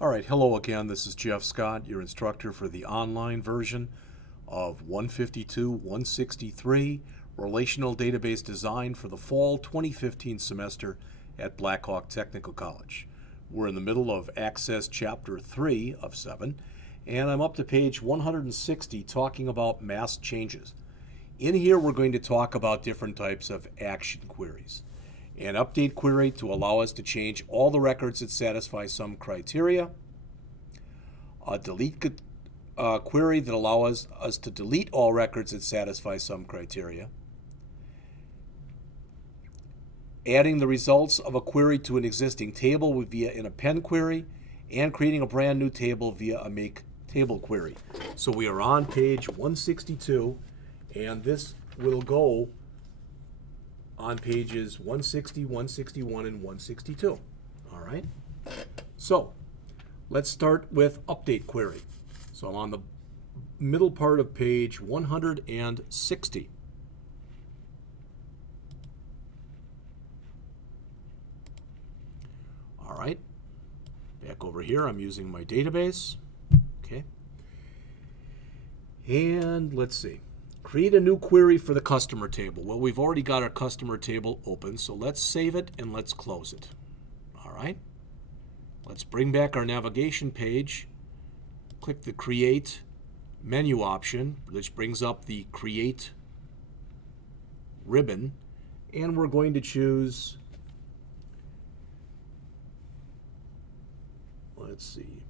All right, hello again. This is Jeff Scott, your instructor for the online version of 152-163 Relational Database Design for the Fall 2015 semester at Blackhawk Technical College. We're in the middle of Access Chapter 3 of 7, and I'm up to page 160 talking about mass changes. In here, we're going to talk about different types of action queries. An update query to allow us to change all the records that satisfy some criteria. A delete query that allows us to delete all records that satisfy some criteria. Adding the results of a query to an existing table via an append query, and creating a brand new table via a make table query. So we are on page 162, and this will go on pages 160, 161, and 162. All right? So let's start with update query. So I'm on the middle part of page 160. All right. Back over here, I'm using my database. Okay. And let's see. Create a new query for the customer table. Well, we've already got our customer table open, so let's save it and let's close it. All right. Let's bring back our navigation page. Click the Create menu option, which brings up the Create ribbon, and we're going to choose, let's see,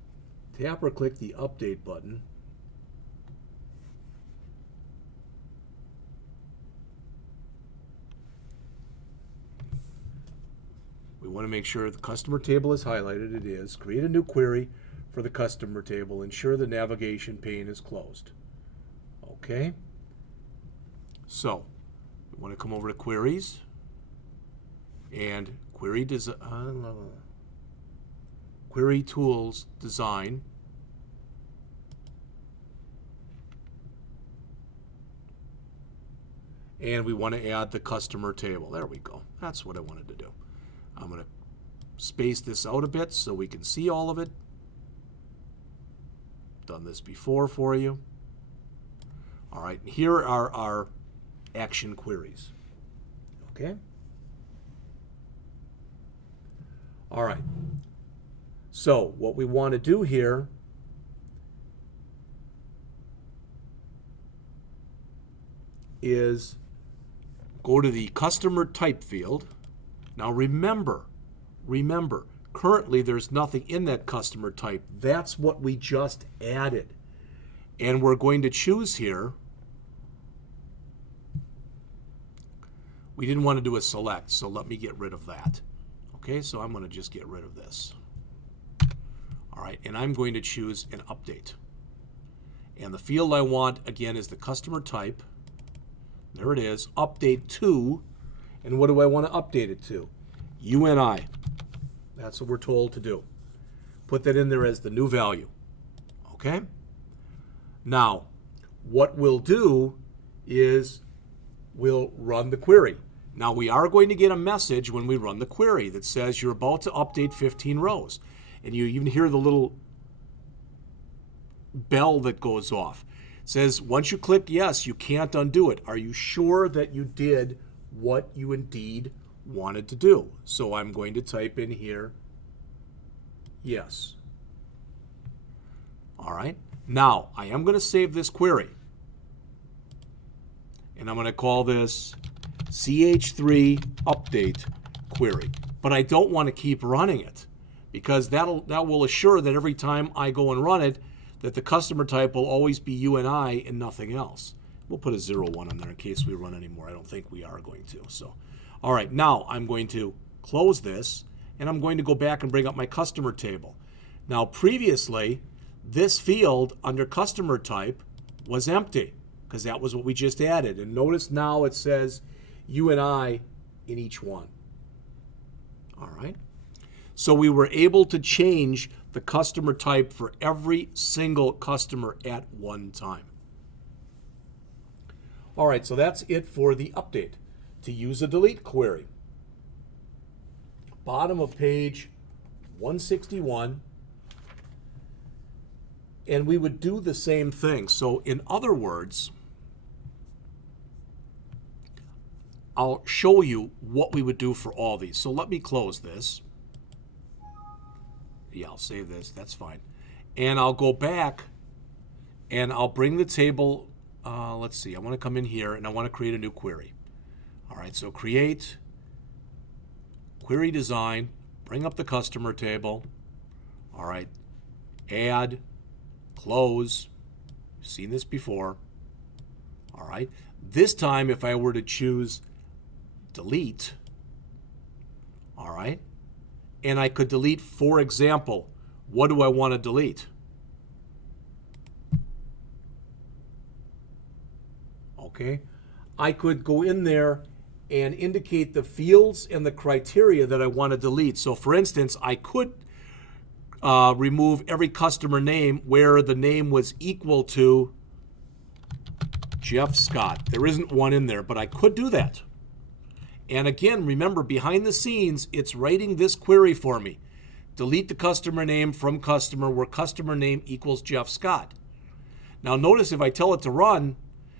tap or click the Update button. We want to make sure the customer table is highlighted. It is. Create a new query for the customer table. Ensure the navigation pane is closed. Okay. So we want to come over to Queries and Query Tools Design. And we want to add the customer table. There we go. That's what I wanted to do. I'm going to space this out a bit so we can see all of it. Done this before for you. All right, here are our action queries. Okay? All right. So what we want to do here is go to the customer type field. Now remember, currently there's nothing in that customer type. That's what we just added. And we're going to choose here. We didn't want to do a select, so let me get rid of that. Okay, so I'm going to just get rid of this. All right, and I'm going to choose an update. And the field I want, again, is the customer type. There it is, update to. And what do I want to update it to? UNI. That's what we're told to do. Put that in there as the new value. Okay? Now, what we'll do is we'll run the query. Now, we are going to get a message when we run the query that says you're about to update 15 rows. And you even hear the little bell that goes off. It says, once you click yes, you can't undo it. Are you sure that you did what you indeed wanted to do? So I'm going to type in here, yes. All right. Now, I am going to save this query. And I'm going to call this CH3 update query. But I don't want to keep running it because that will assure that every time I go and run it, that the customer type will always be UNI and nothing else. We'll put a 01 on there in case we run anymore. I don't think we are going to. So, all right, now I'm going to close this, and I'm going to go back and bring up my customer table. Now, previously, this field under customer type was empty because that was what we just added. And notice now it says UNI in each one. All right. So we were able to change the customer type for every single customer at one time. All right, so that's it for the update. To use a delete query, bottom of page 161, And we would do the same thing. So in other words, I'll show you what we would do for all these. So let me close this. Yeah, I'll save this. That's fine. And I'll go back and I'll bring the table. Let's see. I want to come in here and I want to create a new query. All right, so create, query design, bring up the customer table. All right, add, close. You've seen this before. All right, this time if I were to choose delete, all right, and I could delete, for example, what do I want to delete? Okay, I could go in there and indicate the fields and the criteria that I want to delete. So for instance, I could remove every customer name where the name was equal to Jeff Scott. There isn't one in there, but I could do that. And again, remember, behind the scenes, it's writing this query for me. Delete the customer name from customer where customer name equals Jeff Scott. Now notice if I tell it to run,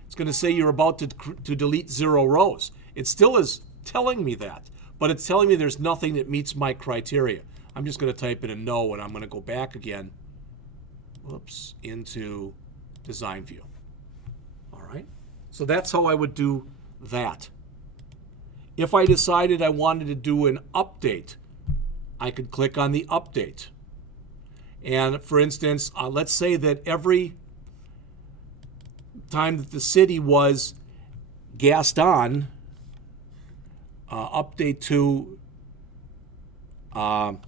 it's going to say you're about to delete 0 rows. It still is telling me that, but it's telling me there's nothing that meets my criteria. I'm just going to type in a no, and I'm going to go back again, whoops, into design view. All right, so that's how I would do that. If I decided I wanted to do an update, I could click on the update. And for instance, let's say that every time that the city was Gaston, update to, I'm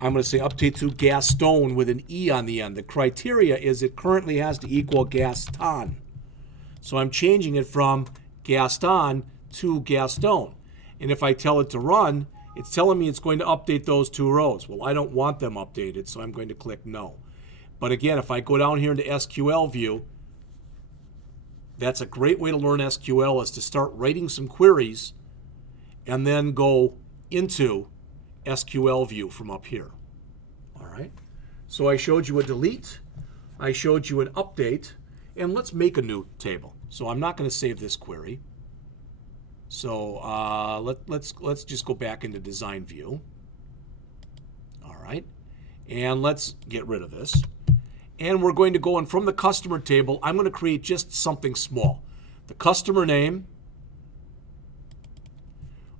going to say update to Gaston with an E on the end. The criteria is it currently has to equal Gaston. So I'm changing it from Gaston to Gaston. And if I tell it to run, it's telling me it's going to update those 2 rows. Well, I don't want them updated, so I'm going to click no. But again, if I go down here into SQL view, that's a great way to learn SQL, is to start writing some queries and then go into SQL view from up here. All right. So I showed you a delete, I showed you an update, and let's make a new table. So I'm not going to save this query. So let's just go back into design view. All right. And let's get rid of this. And we're going to go in from the customer table. I'm going to create just something small. The customer name.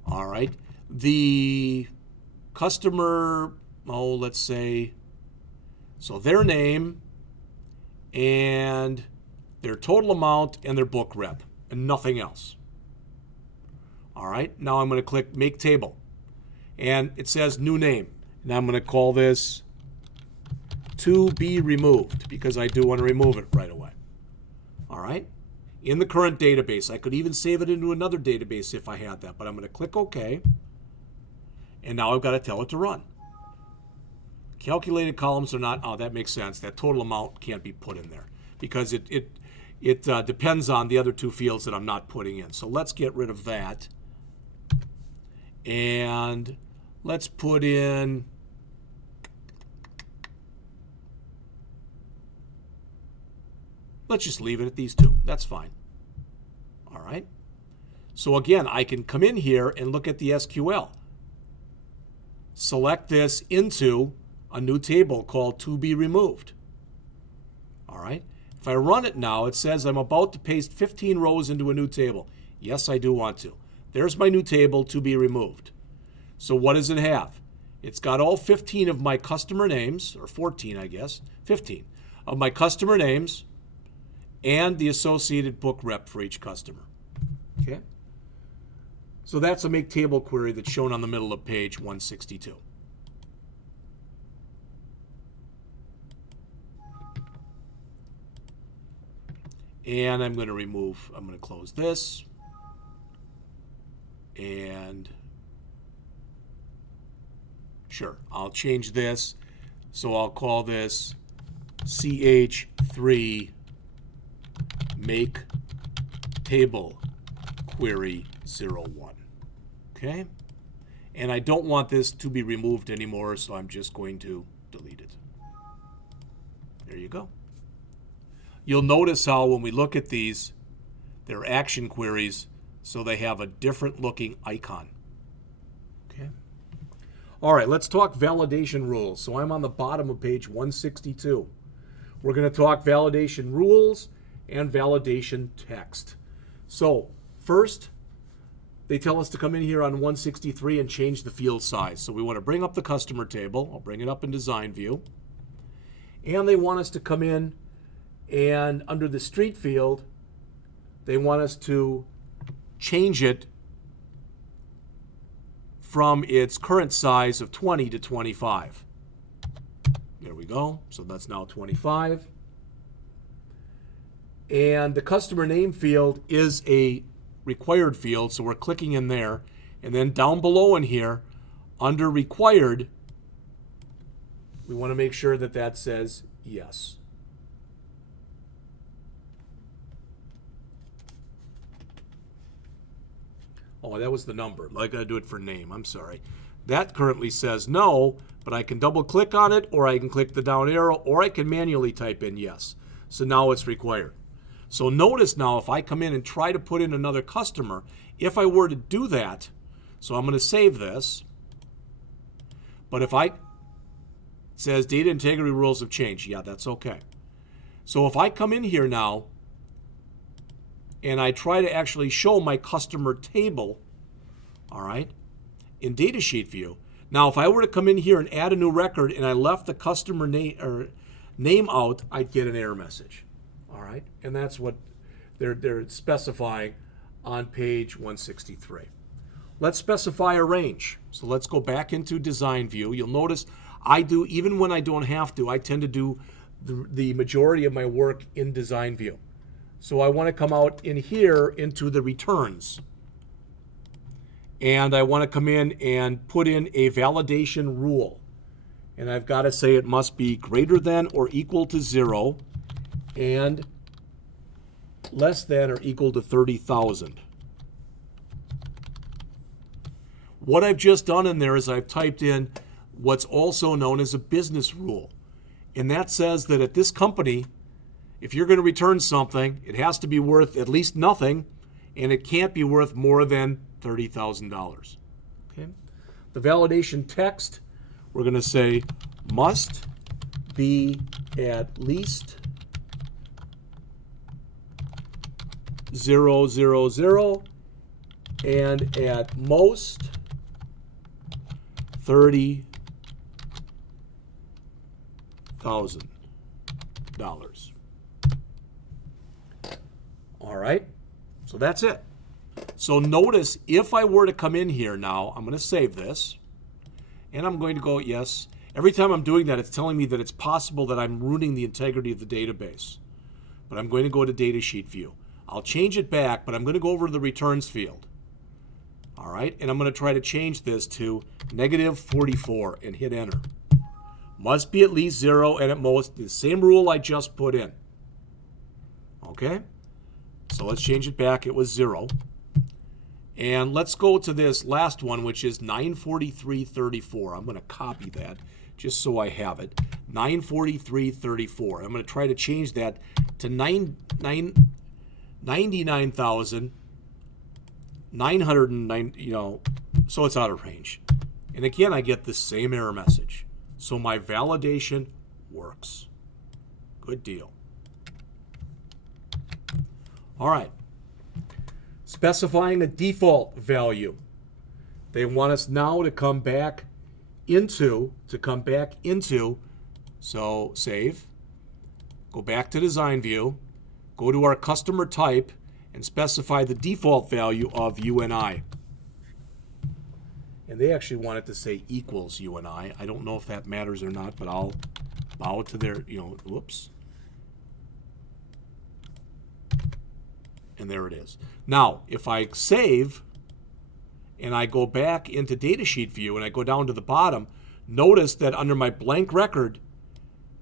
All right. The customer, let's say, so their name and their total amount and their book rep and nothing else. All right. Now I'm going to click Make Table. And it says New Name. And I'm going to call this To Be Removed because I do want to remove it right away. All right. In the current database. I could even save it into another database if I had that. But I'm going to click OK. And now I've got to tell it to run. Calculated columns are not, oh, that makes sense. That total amount can't be put in there because it depends on the other 2 fields that I'm not putting in. So let's get rid of that. And let's put in, let's just leave it at these 2. That's fine. All right. So again, I can come in here and look at the SQL. Select this into a new table called To Be Removed. All right. If I run it now, it says I'm about to paste 15 rows into a new table. Yes, I do want to. There's my new table, To Be Removed. So what does it have? It's got all 15 of my customer names, or 14, I guess, 15 of my customer names and the associated book rep for each customer. Okay? So that's a Make Table query that's shown on the middle of page 162. And I'm going to close this. And sure, I'll change this. So I'll call this CH3 Make Table Query 01. Okay? And I don't want this to be removed anymore, so I'm just going to delete it. There you go. You'll notice how when we look at these, they're action queries, so they have a different looking icon. Okay. All right, let's talk validation rules. So I'm on the bottom of page 162. We're going to talk validation rules and validation text. So first, they tell us to come in here on 163 and change the field size. So we want to bring up the customer table. I'll bring it up in design view. And they want us to come in and under the street field, they want us to change it from its current size of 20 to 25. There we go. So that's now 25. And the customer name field is a required field, so we're clicking in there. And then down below in here, under required, we want to make sure that that says yes. Oh, that was the number. I got to do it for name. I'm sorry. That currently says no, but I can double click on it, or I can click the down arrow, or I can manually type in yes. So now it's required. So notice now if I come in and try to put in another customer, if I were to do that, so I'm going to save this, but if it says data integrity rules have changed, yeah, that's okay. So if I come in here now and I try to actually show my customer table, all right, in datasheet view. Now, if I were to come in here and add a new record and I left the customer name out, I'd get an error message, all right? And that's what they're specifying on page 163. Let's specify a range. So let's go back into design view. You'll notice I do, even when I don't have to, I tend to do the majority of my work in design view. So I want to come out in here into the returns. And I want to come in and put in a validation rule. And I've got to say it must be greater than or equal to 0 and less than or equal to 30,000. What I've just done in there is I've typed in what's also known as a business rule. And that says that at this company, if you're going to return something, it has to be worth at least nothing, and it can't be worth more than $30,000. Okay. The validation text, we're going to say must be at least 000 and at most $30,000. All right, so that's it. So notice if I were to come in here now, I'm going to save this, and I'm going to go yes. Every time I'm doing that, it's telling me that it's possible that I'm ruining the integrity of the database. But I'm going to go to datasheet view. I'll change it back, but I'm going to go over to the returns field. All right, and I'm going to try to change this to -44 and hit enter. Must be at least 0 and at most the same rule I just put in. Okay, so let's change it back. It was 0. And let's go to this last one, which is 943.34. I'm going to copy that just so I have it. 943.34. I'm going to try to change that to 99,909, so it's out of range. And again, I get the same error message. So my validation works. Good deal. All right. Specifying a default value. They want us now to come back into, so save, go back to design view, go to our customer type, and specify the default value of UNI. And they actually want it to say equals UNI. I don't know if that matters or not, but I'll bow to their, whoops. And there it is. Now, if I save and I go back into datasheet view and I go down to the bottom, notice that under my blank record,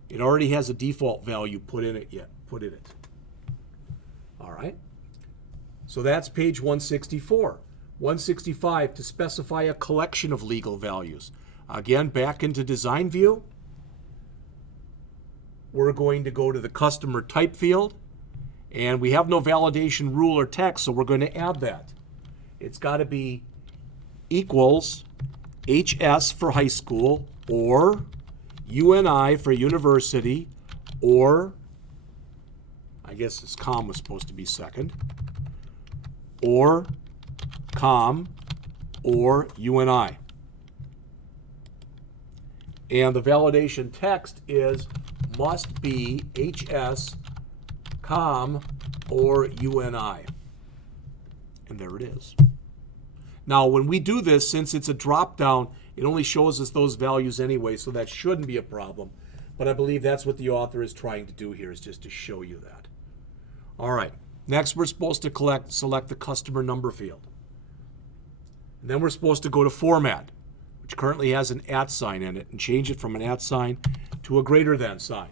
it already has a default value put in it. All right. So that's page 164. 165, to specify a collection of legal values. Again, back into design view. we're going to go to the customer type field, and we have no validation rule or text, so we're going to add that. It's got to be equals HS for high school, or UNI for university, or I guess this com was supposed to be second, or com, or UNI. And the validation text is must be HS, com, or UNI. And there it is. Now, when we do this, since it's a drop-down, it only shows us those values anyway, so that shouldn't be a problem. But I believe that's what the author is trying to do here, is just to show you that. All right. Next, we're supposed to select the customer number field. And then we're supposed to go to Format, which currently has an @ sign in it, and change it from an @ sign to a greater than sign.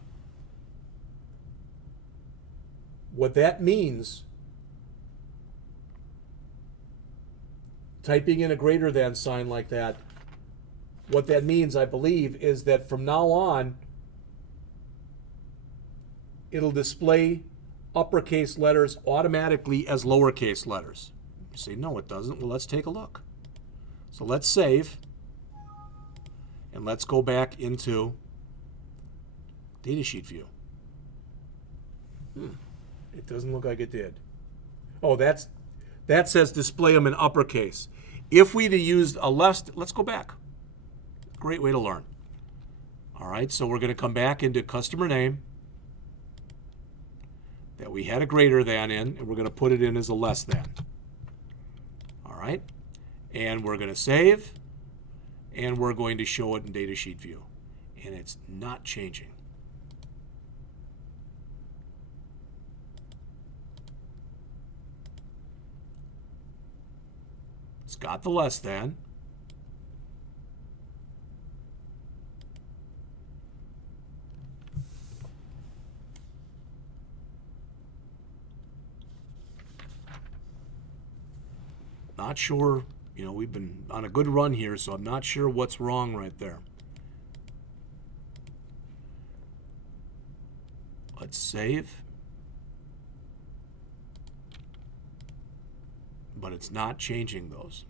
What that means, typing in a greater than sign like that, what that means, I believe, is that from now on, it'll display uppercase letters automatically as lowercase letters. You say, no, it doesn't. Well, let's take a look. So let's save, and let's go back into Datasheet view. It doesn't look like it did. Oh, that says display them in uppercase. If we'd have used a let's go back. Great way to learn. All right, so we're going to come back into customer name that we had a greater than in, and we're going to put it in as a less than. All right, and we're going to save, and we're going to show it in Datasheet view, and it's not changing. It's got the less than. Not sure, we've been on a good run here, so I'm not sure what's wrong right there. Let's save. But it's not changing those.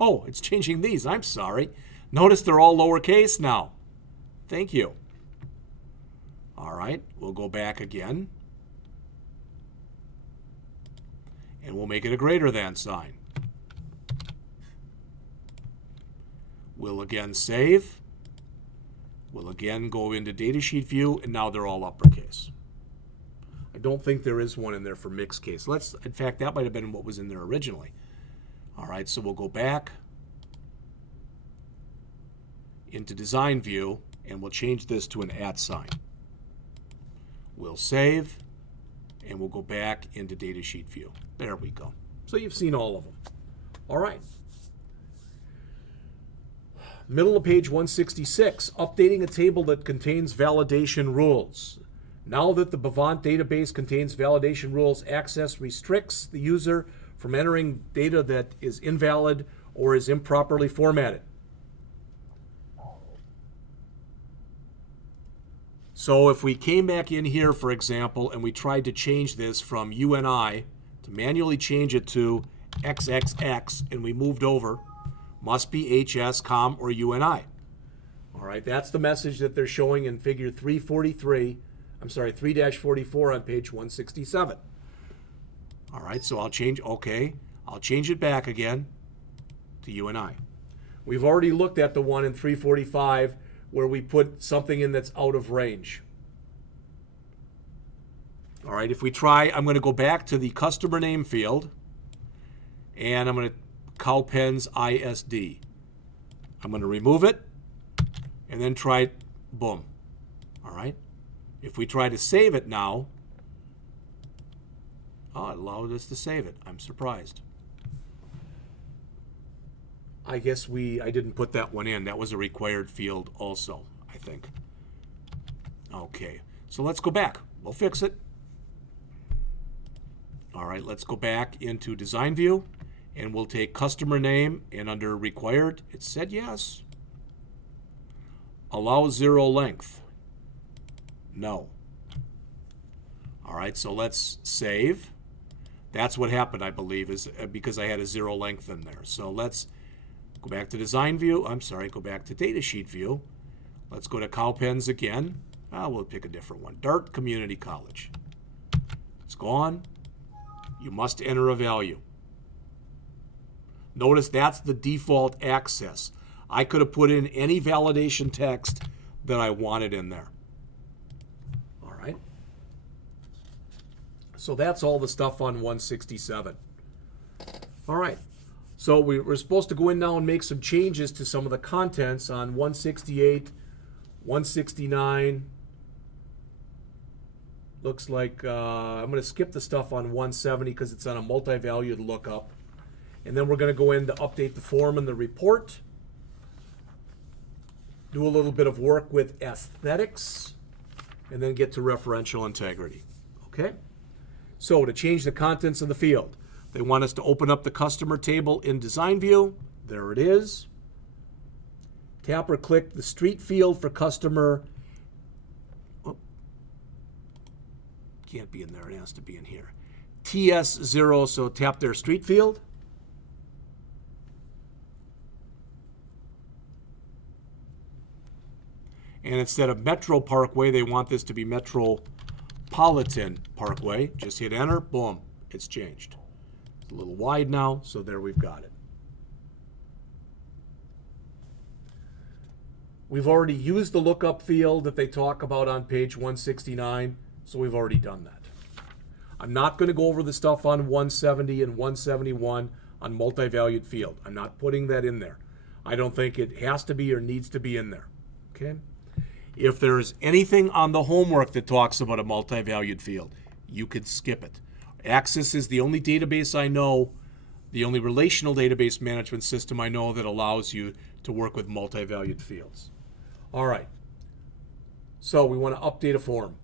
Oh, it's changing these. I'm sorry. Notice they're all lowercase now. Thank you. All right, we'll go back again. And we'll make it a greater than sign. We'll again save. We'll again go into Datasheet view, and now they're all uppercase. I don't think there is one in there for mixed case. In fact, that might have been what was in there originally. All right, so we'll go back into design view, and we'll change this to an @ sign. We'll save, and we'll go back into Datasheet view. There we go. So you've seen all of them. All right. Middle of page 166, updating a table that contains validation rules. Now that the Bavant database contains validation rules, access restricts the user from entering data that is invalid or is improperly formatted. So if we came back in here, for example, and we tried to change this from UNI to manually change it to XXX, and we moved over, must be HS, com, or UNI. All right, that's the message that they're showing in figure 3-44 on page 167. All right, so I'll change it back again to UNI. We've already looked at the one in 345 where we put something in that's out of range. All right, if we try, I'm going to go back to the customer name field, and I'm going to Cowpens ISD. I'm going to remove it, and then try, boom. All right. If we try to save it now, it allowed us to save it. I'm surprised. I guess I didn't put that one in. That was a required field also, I think. Okay, so let's go back. We'll fix it. All right, let's go back into design view, and we'll take customer name, and under required, it said yes. Allow 0 length. No. All right, so let's save. That's what happened, I believe, is because I had a 0 length in there. So let's go back to design view. I'm sorry, go back to datasheet view. Let's go to Cowpens again. We'll pick a different one. Dart Community College. It's gone. You must enter a value. Notice that's the default access. I could have put in any validation text that I wanted in there. All right. So that's all the stuff on 167. All right. So we're supposed to go in now and make some changes to some of the contents on 168, 169. Looks like I'm going to skip the stuff on 170 because it's on a multi-valued lookup. And then we're going to go in to update the form and the report. Do a little bit of work with aesthetics. And then get to referential integrity. Okay? So to change the contents of the field, they want us to open up the customer table in design view. There it is. Tap or click the street field for customer. Oh, can't be in there. It has to be in here. TS0, so tap their street field. And instead of Metro Parkway, they want this to be Metropolitan Parkway. Just hit enter, boom, it's changed. It's a little wide now, so there we've got it. We've already used the lookup field that they talk about on page 169, so we've already done that. I'm not going to go over the stuff on 170 and 171 on multi-valued field. I'm not putting that in there. I don't think it has to be or needs to be in there. Okay? If there's anything on the homework that talks about a multi-valued field, you could skip it. Access is the only database I know, the only relational database management system I know that allows you to work with multi-valued fields. All right. So we want to update a form.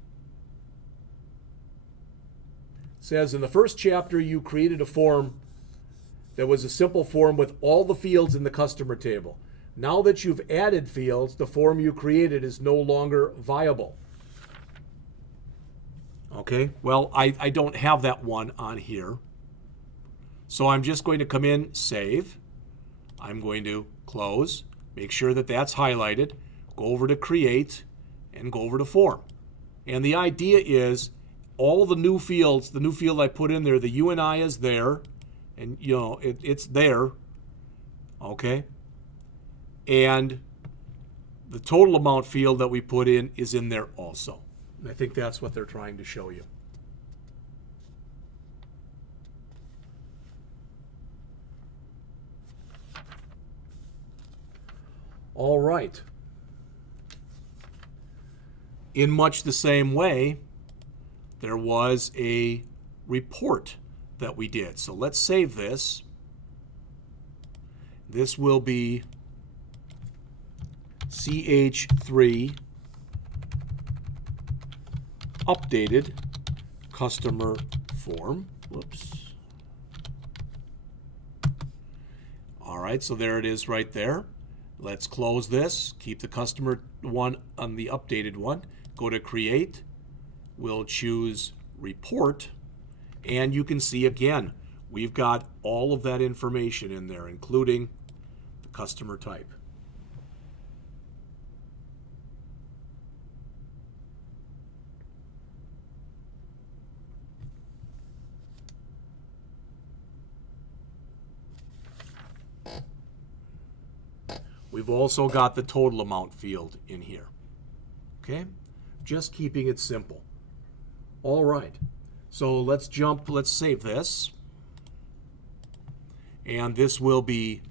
It says in the first chapter you created a form that was a simple form with all the fields in the customer table. Now that you've added fields, the form you created is no longer viable. Okay, well, I don't have that one on here. So I'm just going to come in, save. I'm going to close, make sure that that's highlighted, go over to create, and go over to form. And the idea is all the new fields, the new field I put in there, the UNI is there, and you know, it's there, okay? And the total amount field that we put in is in there also. And I think that's what they're trying to show you. All right. In much the same way, there was a report that we did. So let's save this. This will be CH3 updated customer form. Whoops. All right, so there it is right there. Let's close this, keep the customer one on the updated one, go to create, we'll choose report, and you can see again, we've got all of that information in there, including the customer type. We've also got the total amount field in here. Okay? Just keeping it simple. All right. So let's save this. And this will be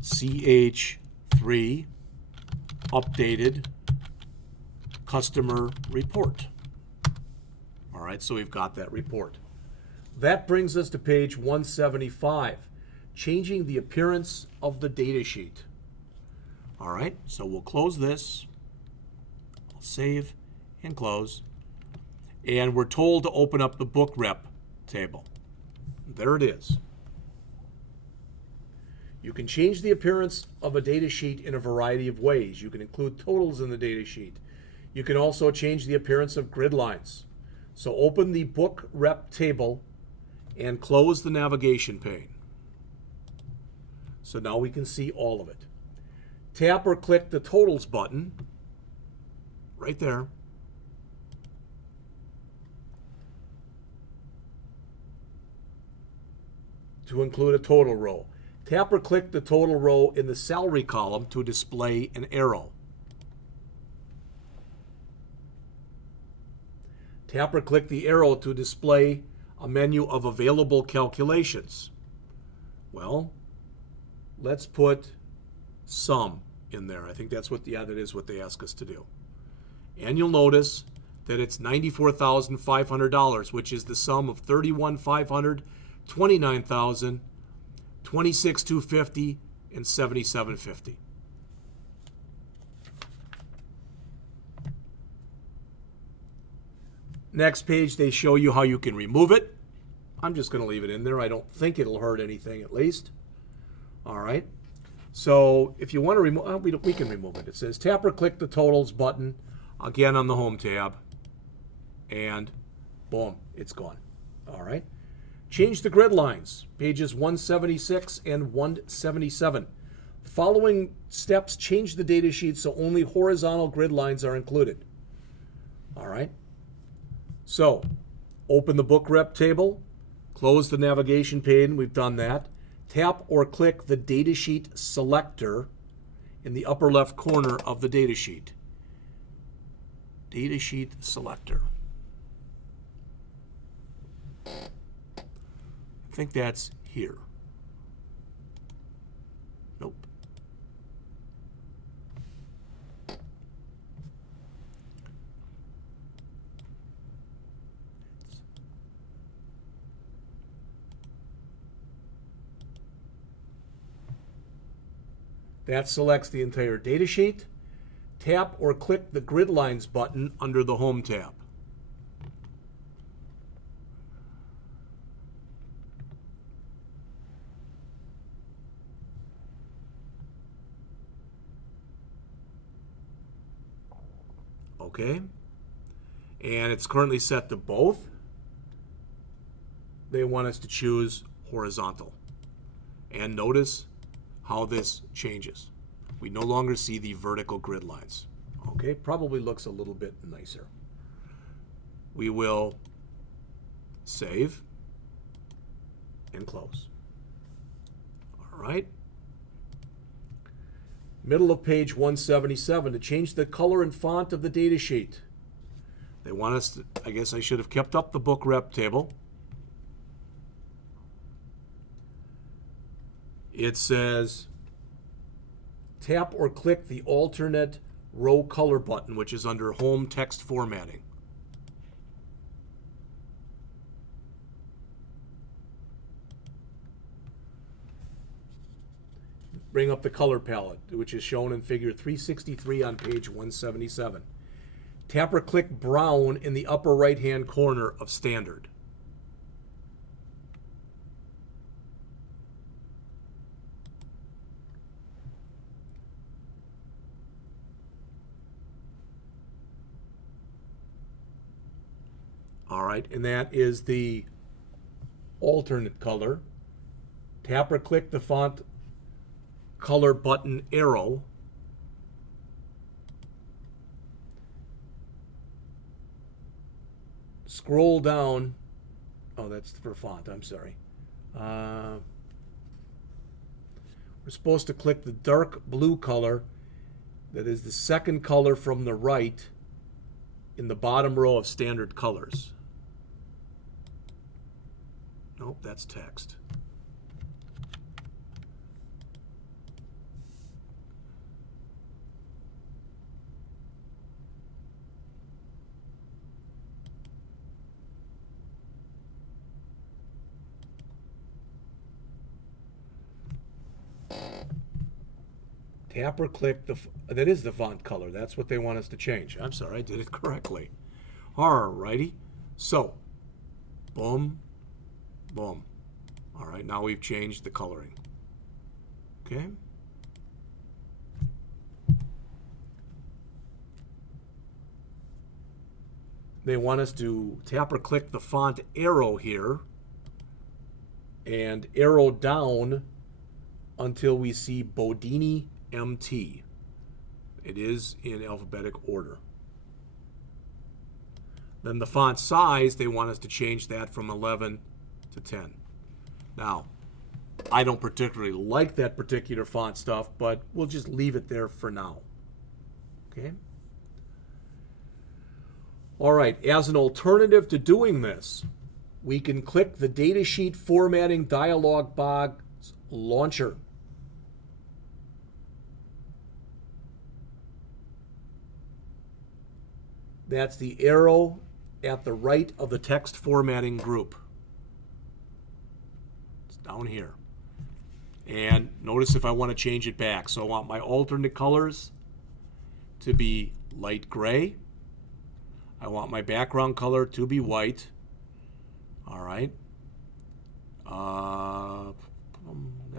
CH3 updated customer report. All right, so we've got that report. That brings us to page 175, changing the appearance of the data sheet. All right, so we'll close this, we'll save and close, and we're told to open up the book rep table. There it is. You can change the appearance of a data sheet in a variety of ways. You can include totals in the data sheet. You can also change the appearance of grid lines. So open the book rep table and close the navigation pane. So now we can see all of it. Tap or click the totals button right there. To include a total row. Tap or click the total row in the salary column to display an arrow. Tap or click the arrow to display a menu of available calculations. Well, let's put sum in there. I think that's what, that is what they ask us to do. And you'll notice that it's $94,500, which is the sum of $31,500, $29,000, $26,250, and $77,50. Next page, they show you how you can remove it. I'm just going to leave it in there. I don't think it'll hurt anything, at least. All right. So if you want to remove, we can remove it. It says tap or click the totals button again on the home tab, and boom, it's gone. All right. Change the grid lines, pages 176 and 177. The following steps change the data sheet so only horizontal grid lines are included. All right. So open the book rep table, close the navigation pane. We've done that. Tap or click the datasheet selector in the upper left corner of the datasheet. Datasheet selector. I think that's here. Nope. That selects the entire datasheet. Tap or click the grid lines button under the Home tab. Okay. And it's currently set to both. They want us to choose horizontal. And notice how this changes. We no longer see the vertical grid lines. Okay, probably looks a little bit nicer. We will save and close. All right. Middle of page 177, to change the color and font of the data sheet. They want us to, I guess I should have kept up the book rep table. It says tap or click the alternate row color button, which is under home text formatting. Bring up the color palette, which is shown in figure 363 on page 177. Tap or click brown in the upper right-hand corner of standard. All right, and that is the alternate color. Tap or click the font color button arrow. Scroll down. Oh, that's for font, I'm sorry. We're supposed to click the dark blue color. That is the second color from the right in the bottom row of standard colors. Nope, that's text. Tap or click the, that is the font color. That's what they want us to change. I'm sorry, I did it correctly. All righty. So, boom, boom. All right, now we've changed the coloring. Okay. they want us to tap or click the font arrow here and arrow down until we see Bodini MT. It is in alphabetic order. Then the font size, they want us to change that from 11 to 10. Now, I don't particularly like that particular font stuff, but we'll just leave it there for now. Okay? All right, as an alternative to doing this, we can click the Datasheet Formatting Dialog Box Launcher. That's the arrow at the right of the text formatting group. It's down here. And notice if I want to change it back. So I want my alternate colors to be light gray. I want my background color to be white. All right. That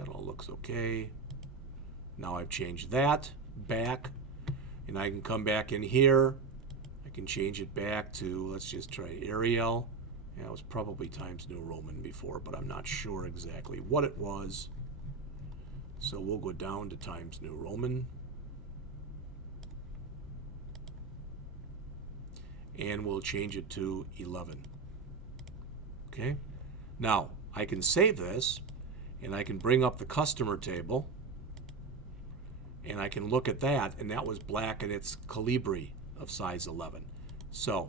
all looks okay. Now I've changed that back. And I can come back in here. I can change it back to, let's just try Arial. Yeah, it was probably Times New Roman before, but I'm not sure exactly what it was. So we'll go down to Times New Roman. And we'll change it to 11. Okay? Now, I can save this, and I can bring up the customer table, and I can look at that, and that was black, and it's Calibri of size 11. So,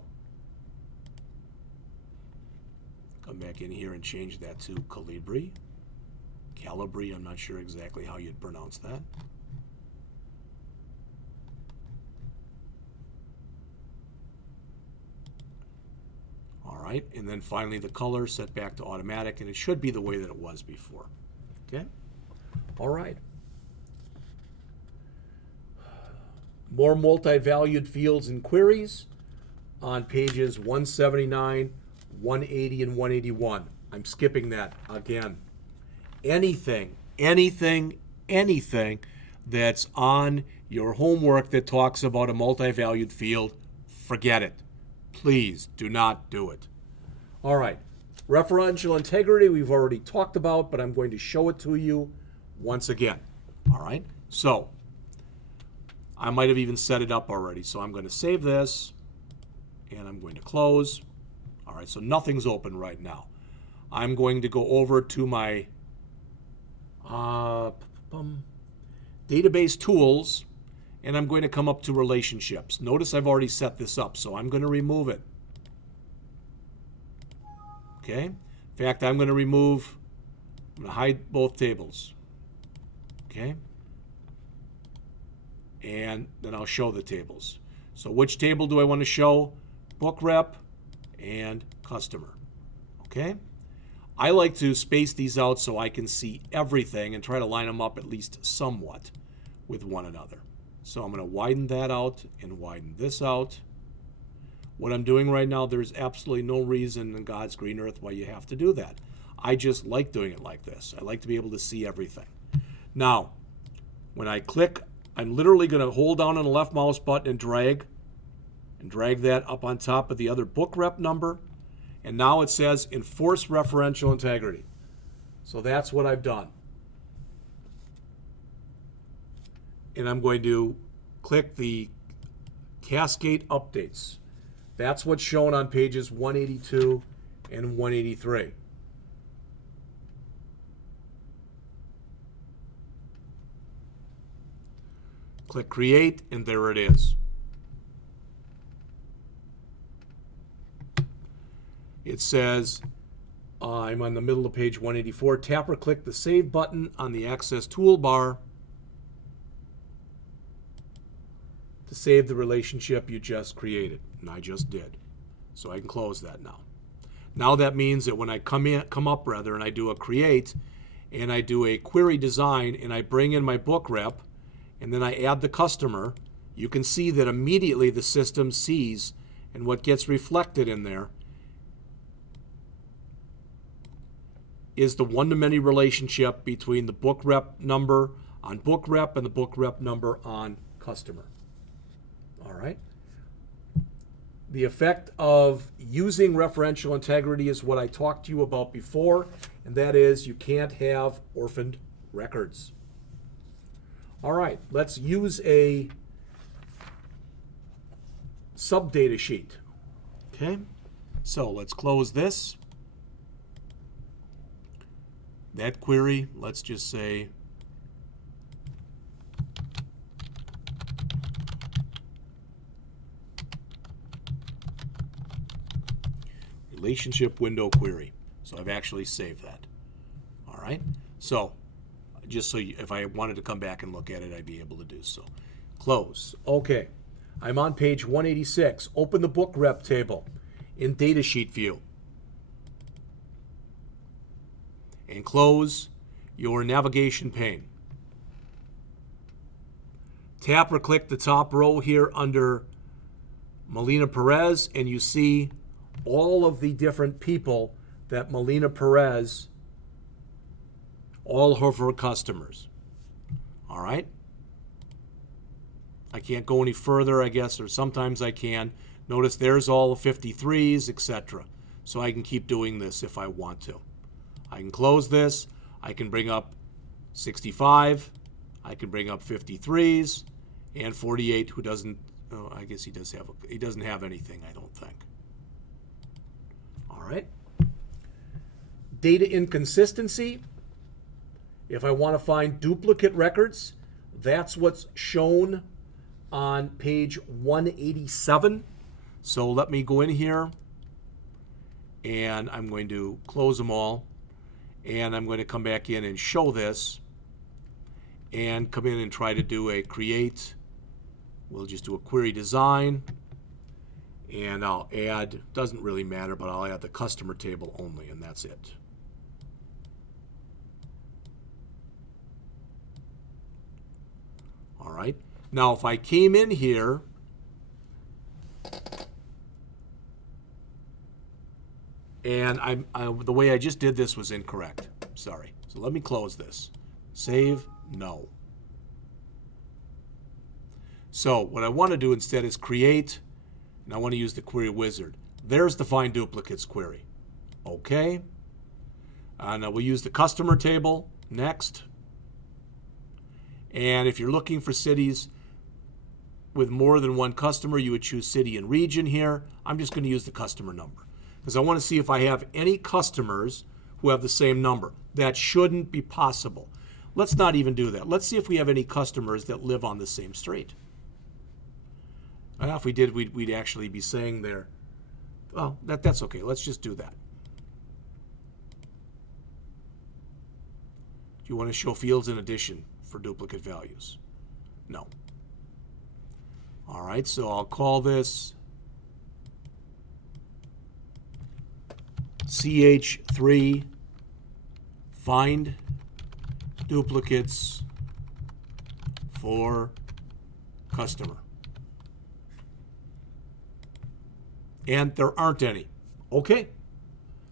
come back in here and change that to Calibri. Calibri, I'm not sure exactly how you'd pronounce that. All right, and then finally the color set back to automatic, and it should be the way that it was before. Okay? All right. More multi-valued fields and queries on pages 179, 180, and 181. I'm skipping that again. Anything that's on your homework that talks about a multi-valued field, forget it. Please do not do it. All right. Referential integrity we've already talked about, but I'm going to show it to you once again. All right. So I might have even set it up already. So I'm going to save this, and I'm going to close. All right. So nothing's open right now. I'm going to go over to my database tools, and I'm going to come up to relationships. Notice I've already set this up, so I'm going to remove it. Okay? In fact, I'm going to hide both tables. Okay? And then I'll show the tables. So which table do I want to show? Book rep and customer. Okay? I like to space these out so I can see everything and try to line them up at least somewhat with one another. So I'm going to widen that out and widen this out. What I'm doing right now, there's absolutely no reason in God's green earth why you have to do that. I just like doing it like this. I like to be able to see everything. Now, when I click, I'm literally going to hold down on the left mouse button and drag that up on top of the other book rep number. And now it says enforce referential integrity. So that's what I've done. And I'm going to click the cascade updates. That's what's shown on pages 182 and 183. Click create, and there it is. It says, I'm on the middle of page 184, tap or click the Save button on the Access toolbar to save the relationship you just created. And I just did. So I can close that now. Now that means that when I come up and I do a create, and I do a query design, and I bring in my book rep, and then I add the customer, you can see that immediately the system sees, and what gets reflected in there is the one-to-many relationship between the book rep number on book rep and the book rep number on customer. All right. The effect of using referential integrity is what I talked to you about before, and that is you can't have orphaned records. All right, let's use a sub-data sheet. Okay, so let's close this. That query, let's just say relationship window query. So I've actually saved that. All right. So just so if I wanted to come back and look at it, I'd be able to do so. Close. Okay. I'm on page 186. Open the book rep table in datasheet view. And close your navigation pane. Tap or click the top row here under Melina Perez, and you see all of the different people that Melina Perez, all of her customers. All right? I can't go any further, I guess, or sometimes I can. Notice there's all the 53s, etc. So I can keep doing this if I want to. I can close this. I can bring up 65. I can bring up 53s and 48, who doesn't, oh, I guess he doesn't have anything, I don't think. All right. Data inconsistency. If I want to find duplicate records, that's what's shown on page 187. So let me go in here, and I'm going to close them all, and I'm going to come back in and show this, and come in and try to do a create. We'll just do a query design, and I'll add, doesn't really matter, but I'll add the customer table only, and that's it. All right. Now, if I came in here and the way I just did this was incorrect. Sorry. So let me close this. Save. No. So what I want to do instead is create, and I want to use the query wizard. There's the find duplicates query. Okay. And we'll use the customer table. Next. And if you're looking for cities with more than one customer, you would choose city and region here. I'm just going to use the customer number because I want to see if I have any customers who have the same number. That shouldn't be possible. Let's not even do that. Let's see if we have any customers that live on the same street. If we did, we'd actually be saying there, well, that's okay. Let's just do that. Do you want to show fields in addition for duplicate values? No. All right, so I'll call this CH3 find duplicates for customer. And there aren't any. Okay.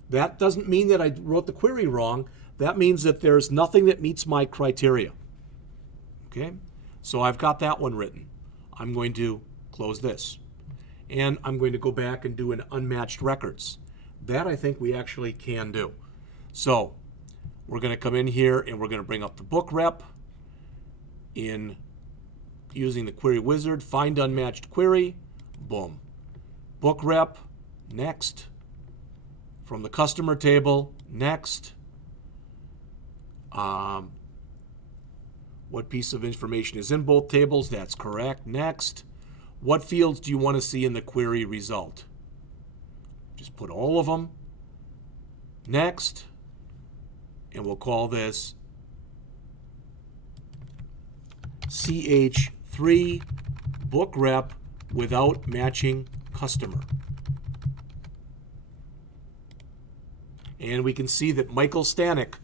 That doesn't mean that I wrote the query wrong. That means that there's nothing that meets my criteria. Okay. So I've got that one written. I'm going to close this. And I'm going to go back and do an unmatched records. That I think we actually can do. So we're going to come in here and we're going to bring up the book rep in using the query wizard, find unmatched query, boom. Book rep, next. From the customer table, next. What piece of information is in both tables? That's correct. Next. What fields do you want to see in the query result? Just put all of them. Next. And we'll call this CH3 book rep without matching customer. And we can see that Michael Statnick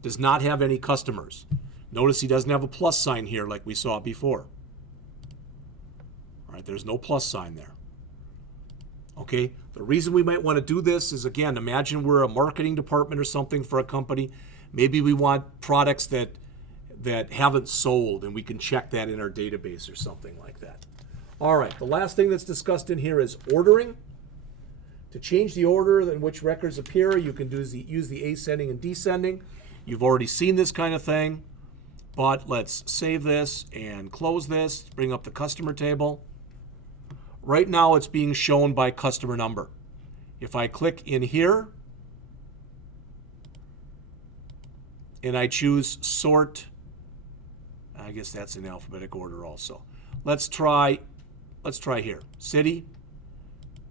does not have any customers. Notice he doesn't have a plus sign here like we saw before. All right, there's no plus sign there. Okay, the reason we might want to do this is, again, imagine we're a marketing department or something for a company. Maybe we want products that haven't sold, and we can check that in our database or something like that. All right, the last thing that's discussed in here is ordering. To change the order in which records appear, you can use the ascending and descending. You've already seen this kind of thing, but let's save this and close this, bring up the customer table. Right now it's being shown by customer number. If I click in here and I choose sort, I guess that's in alphabetic order also. Let's try here, city,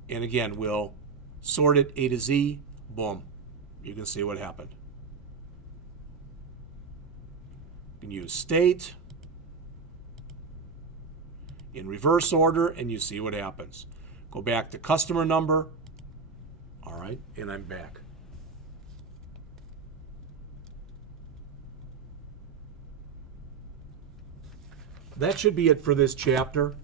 and again we'll sort it A to Z, boom. You can see what happened. You can use state in reverse order and you see what happens. Go back to customer number. All right, and I'm back. That should be it for this chapter.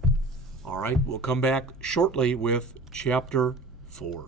All right, we'll come back shortly with Chapter 4.